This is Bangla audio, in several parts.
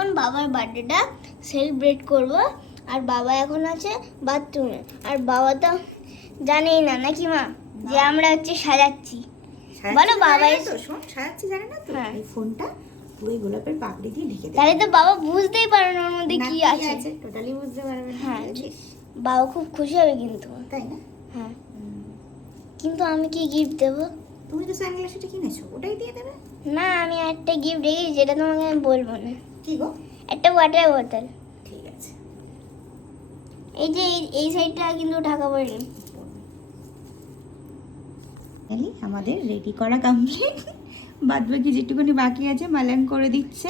এখন বাবার বার্থডেটা সেলিব্রেট করব। আর বাবা এখন আছে বাথরুমে। আর বাবা তো জানেই না নাকি মা? যে আমরা হচ্ছে সাজাচ্ছি। বলো বাবা জানে তো শোন সাজাচ্ছি জানে না তো? হ্যাঁ। এই ফোনটা পুরো গোলাপের পাপড়ি দিয়ে ঢেকে দে তাহলে তো বাবা বুঝতেই পারে না ওর মধ্যে কি আছে। টোটালি বুঝতে পারবে না। হ্যাঁ? বাবা খুব খুশি হবে কিন্তু। তাই না? হ্যাঁ। কিন্তু আমি কি গিফট দেবো? তুমি তো সানগ্লাস এটা কিনেছো ওটাই দিয়ে দেবে? না আমি একটা গিফট রেখেছি যেটা তোমাকে আমি বলব না। কি গো? একটা ওয়াটার বোতল ঠিক আছে। এই যে এই- সাইডটা কিন্তু ঢাকা পড়েনি। তাহলে আমাদের রেডি করা কমপ্লিট বাদ বাকি যেটুকুনি বাকি আছে মালান করে দিচ্ছে।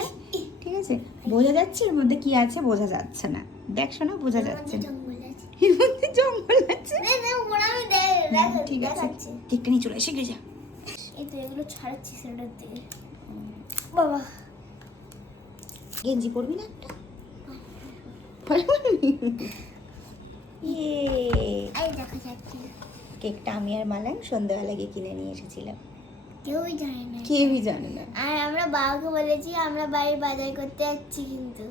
ঠিক আছে? বোঝা যাচ্ছে এর মধ্যে কি আছে বোঝা যাচ্ছে না। দেখ শোনা বোঝা যাচ্ছে না। এর মধ্যে জঙ্গল আছে। ঠিক আছে। কেকটা নিয়ে চলে শিখে যা। এই তো এগুলো ছাড়াচ্ছি সেটার দিকে। বাবা। গেঞ্জি পরবি না? একটা ইয়ে যাচ্ছে। কেকটা আমি আর মালান সন্ধ্যাবেলা গিয়ে কিনে নিয়ে এসেছিলাম। কেউই জানে না। কেউই জানে না। আর আমরা বাবাকে বলেছি আমরা বাড়ির বাজার করতে যাচ্ছি কিন্তু।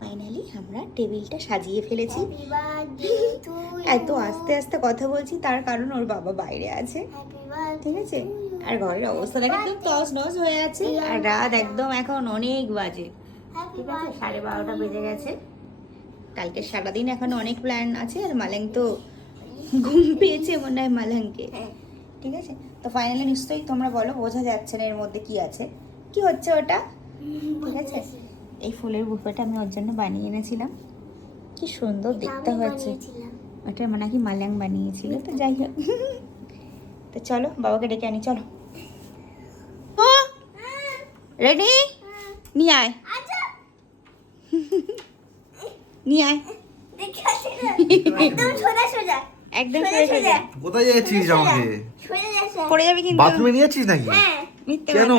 ফাইনালি আমরা টেবিলটা সাজিয়ে ফেলেছি। এত আস্তে আস্তে কথা বলছি তার কারণ ওর বাবা বাইরে আছে। ঠিক আছে? আর ঘরের অবস্থা দেখে একদম তস নস হয়ে আছে। আর রাত একদম এখন অনেক বাজে। ঠিক আছে সাড়ে বারোটা বেজে গেছে। কালকে সারাদিন এখন অনেক প্ল্যান আছে আর মালাং তো ঘুম পেয়েছে মনে হয় মালাংকে। হ্যাঁ। ঠিক আছে? তো ফাইনালি নিশ্চয়ই তোমরা বলো বোঝা যাচ্ছে না এর মধ্যে কি আছে। কি হচ্ছে ওটা? ঠিক আছে? এই ফুলের বুফেটা আমি ওর জন্য বানিয়ে এনেছিলাম। কি সুন্দর দেখতে হয়েছে। ওটা মানে কি মালাং বানিয়েছিল তো যাই হোক। তো চলো বাবাকে ডেকে আনি চলো। ও! রেডি? নিয়ে আয়। আচ্ছা। নিয়ে আয়। একদম সোজা সোজা। একদম সোজা সোজা সোজা। সোজা। কোথায় যাচ্ছিস আমাকে? পড়ে যাবে কিন্তু। বাথরুমে নিয়েছিস নাকি? হ্যাঁ। মিথ্যে কেন?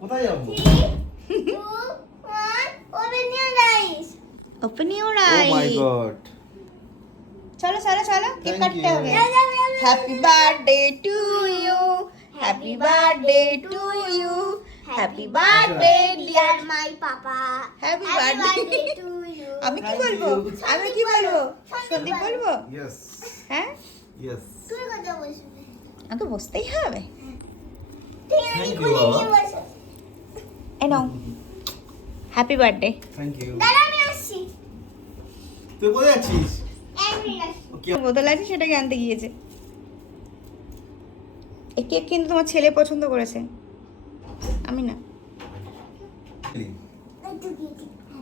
কোথায় যাব? ও মাই গড চলো চলো চলো। কেক কাটতে হবে। Happy birthday to you happy birthday to you happy birthday dear Dear my papa. Happy Happy birthday birthday to you. আমি কি বলব. আমি কি বলব? সন্দীপ সন্দীপ বলো। বলব? ইয়েস হ্যাঁ? ইয়েস তুমি কথা বলবে আমাকে বসতেই হবে। you, খুলে বাবা। নাও। হ্যাপি বার্থডে থ্যাংক ইউ দাঁড়া আমি আসছি। তুই কোথায় যাচ্ছিস বোতল আছে সেটাকে আনতে গিয়েছে। কেক কিন্তু তোমার ছেলে পছন্দ করেছে। আমি না।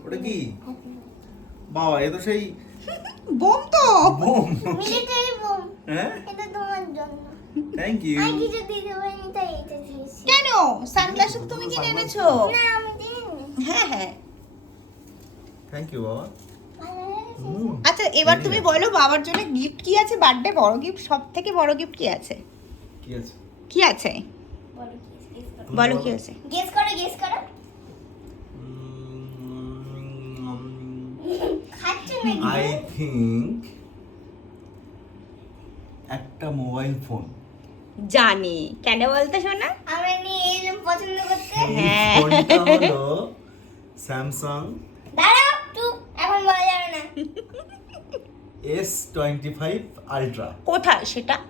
ওটা কি? বাবা এ তো সেই বোম তো। বোম। Military bomb. হ্যাঁ? এটা তোমার জন্য। থ্যাংক ইউ আমি কিছু দিতে পারিনি তাই এটা দিয়েছি। কেন? সানগ্লাস তুমি কিনে এনেছো। না আমি দিইনি। হ্যাঁ হ্যাঁ। থ্যাংক ইউ বাবা। আচ্ছা এবার তুমি বলো বাবার জন্য গিফট কি আছে? বার্থডে বড় গিফট সব থেকে বড় গিফট কি আছে? কি আছে? কি আছে? করো বলো কি আছে গেস করো গেস করো। আই থিংক একটা মোবাইল ফোন জানি। কেন বলতে শোনা আমরা নিয়ে এলাম পছন্দ করতে। হ্যাঁ। ফোনটা হলো স্যামসাং দাঁড়াও টু এখন বলা যাবে না। এস টোয়েন্টি ফাইভ আলট্রা কোথায় সেটা? একটা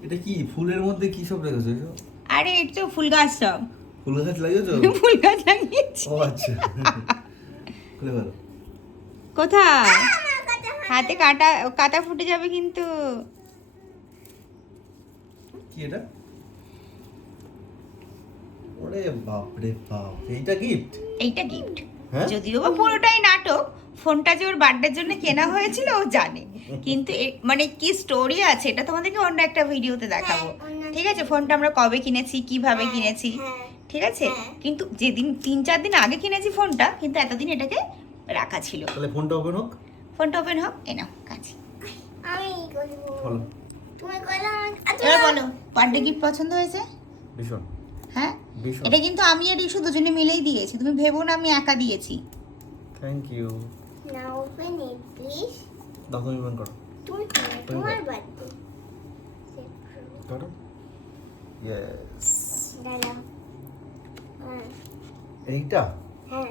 এটা কি ফুলের মধ্যে কি সব রেখেছো এসব? আরে এটা তো ফুল গাছ সব। ফুল গাছ লাগিয়েছো? ফুল গাছ লাগিয়েছি। ও আচ্ছা। খুলে ভালো কোথায়? হাতে কাটা কাটা ফুটে যাবে কিন্তু। কি এটা? ওরে বাপ রে বাপ এইটা গিফট এইটা গিফট হ্যাঁ? যদিও বা পুরোটাই নাটক ফোনটা যে ওর বার্থডের জন্য কেনা হয়েছিল ও জানে। কিন্তু এ- মানে কি স্টোরি আছে এটা তোমাদেরকে অন্য একটা ভিডিওতে দেখাবো। হ্যাঁ, ঠিক আছে? ফোনটা আমরা কবে কিনেছি কীভাবে কিনেছি? হ্যাঁ। ঠিক আছে? হ্যাঁ। কিন্তু যেদিন তিন চার দিন আগে কিনেছি ফোনটা কিন্তু এতদিন এটাকে রাখা ছিল। তাহলে ফোনটা ওপেন হোক। ফোনটা ওপেন হোক এ নাও কাছে। আমি করব। বলো। তুমি আচ্ছা, বলো। বার্থডে গিফট পছন্দ হয়েছে? ভীষণ। হ্যাঁ? ভীষণ। এটা কিন্তু আমি আর ইস্যু দুজনে মিলেই দিয়েছি তুমি ভেবো না আমি একা দিয়েছি। Thank you now open it please দাও তুমি ওপেন করো। তুমি তোমার বার্থডে করো ইয়েস হ্যাঁ। এইটা? হ্যাঁ।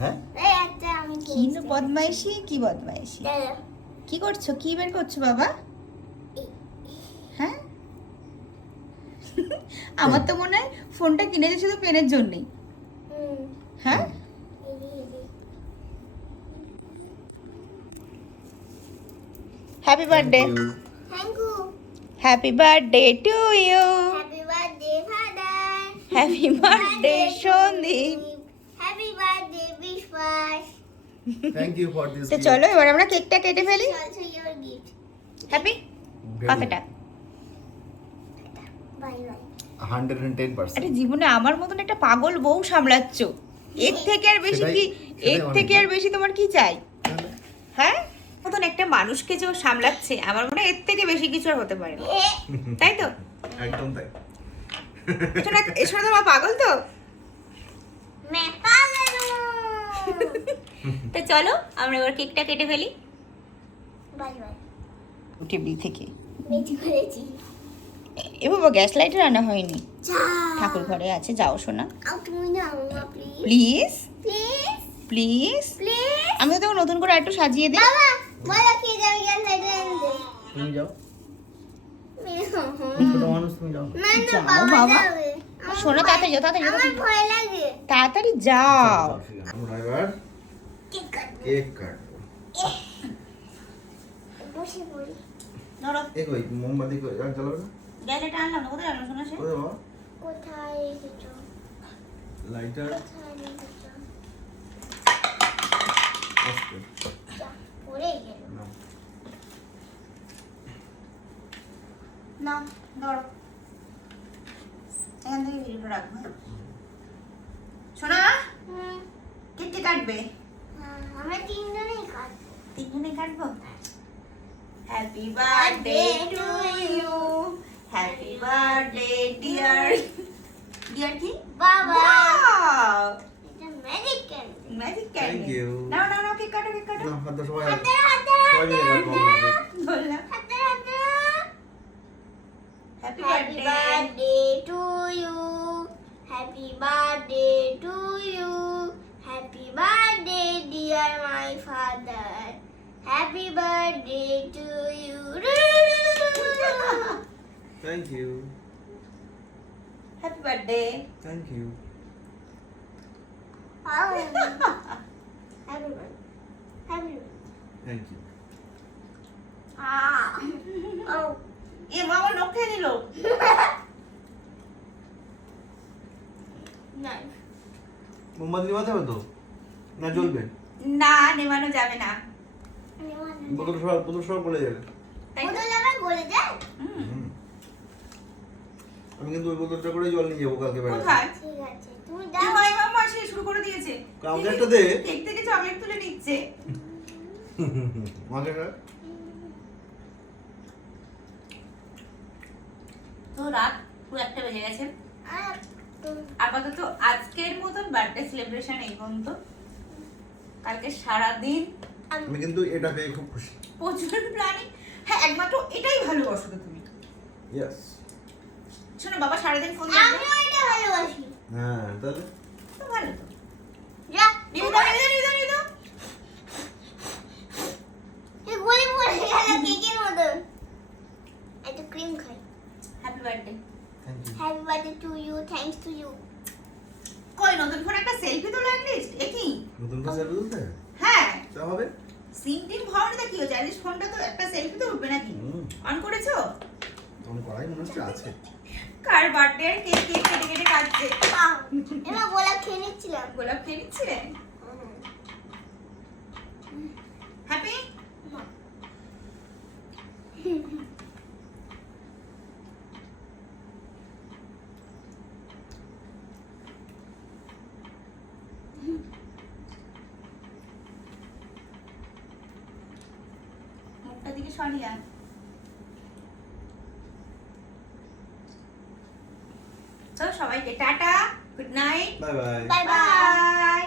হ্যাঁ? এই একটা আমি কি। বদমাইশি কি বদমাইশি? কি করছ? কি বের করছ বাবা? হ্যাঁ? আমার তো মনে হয় ফোনটা কিনেছে শুধু পেনের জন্যই। হুম। হ্যাঁ এই যে, এই যে। Happy birthday Thank you. Happy birthday to you Happy birthday, father. Happy birthday Sandip তো চলো এবার আমরা কেকটা কেটে ফেলি। It's also your gift. Happy percent আরে জীবনে আমার মতন একটা পাগল বউ সামলাচ্ছ। এর থেকে আর বেশি কি এর থেকে আর বেশি তোমার কি চাই? হ্যাঁ? মতন একটা মানুষকে যে সামলাচ্ছে আমার মনে হয় এর থেকে বেশি কিছু আর হতে পারে তাই তো? একদম তাই। এসো না মা পাগল তো। তো চলো আমরা এবার কেকটা কেটে ফেলি। টেবিল থেকে। এ বাবা গ্যাস লাইটে রান্না হয়নি। ঠাকুর ঘরে আছে যাও শোনা প্লিজ প্লিজ প্লিজ আমি তো নতুন করে একটু সাজিয়ে দিই। বাবা, বলো কে যাবে জ্ঞান সাইডে তুমি যাও। ছোট মানুষ তুমি যাও। বাবা তাড়াতাড়ি যাও তাড়াতাড়ি যাও, তাড়াতাড়ি যাও। ভয় লাগে। তাড়াতাড়ি যাও। আমরা এবার কেক কাটবো। বসে পড়ি। ধরো এ কই মোমবাতি কই আর জ্বালাবে না। গ্যাস আনলাম না কোথায় আনলাম শোনা সে? কোথায় বাবা? কোথায় রেখেছো? লাইটার। কোথায় রেখেছো? আস্তে যা পড়ে গেল। না। ধরো। এখান থেকে ভিডিওটা রাখব শোনা কে কে কাটবে? আমরা তিনজনেই কাটবো। তিনজনে কাটবো? Happy birthday to you happy birthday dear dear কি? বাবা। Magic Thank candy you. নাও নাও নাও কেক কাটো কেক কাটো না হাত দাও সবাই হাত হাতে হাতে সবাই মিলে কাটবো আমরা কেক। বললাম হাতে হাতে happy happy birthday birthday to you happy birthday to you happy birthday dear my father happy birthday to you thank you happy birthday thank you a nice মোমবাতি নিভাতে হবে তো? না জ্বলবে? না নেমানো যাবে না। বোতল সব বোতল সব যাবে আবার গলে যায়। হুম। আমি কিন্তু ওই বোতলটা করে জল নিয়ে যাব কালকে বেড়াতে। ঠিক আছে তুমি মাই মামা? সে শুরু করে দিয়েছে। আমাকে একটা দে। কেক থেকে চকলেট তুলে নিচ্ছে। আমাকে তো রাত পুরো একটা বেজে গেছে। আপাতত আজকের মতন বার্থডে সেলিব্রেশন এই পর্যন্ত। কালকে সারাদিন আমি কিন্তু এটা পেয়ে খুব খুশি। প্রচুর প্ল্যানিং হ্যাঁ একমাত্র এটাই ভালোবাসো তো তুমি। ইয়েস শোনো বাবা সারাদিন ফোন আমিও এটা ভালোবাসি। হ্যাঁ তাহলে? ভালো তো যা নিবেদা নিবেদা নিবেদা নিবেদা এ গলে পড়ে গেল কেকের মতন একটু ক্রিম খাই happy birthday happy birthday to you thanks to you কই নতুন ফোন একটা সেলফি তোলো অ্যাটলিস্ট এ কি নতুন কাছে তুলতে হ্যাঁ তা হবে সিম টিম ভালো দেখি হচ্ছে অ্যাটলিস্ট ফোনটা তো একটা সেলফি তো উঠবে নাকি অন করেছ তোমার কড়াই মনে হচ্ছে আছে। কার বার্থডে আর কেক কেক কেটে কেটে কাটছে? এমা গোলাপ খেয়ে নিচ্ছিলাম। গোলাপ খেয়ে নিচ্ছিলেন? হ্যাপি মুখটা দিকে সরিয়ে তো সবাইকে tata good night bye bye bye bye bye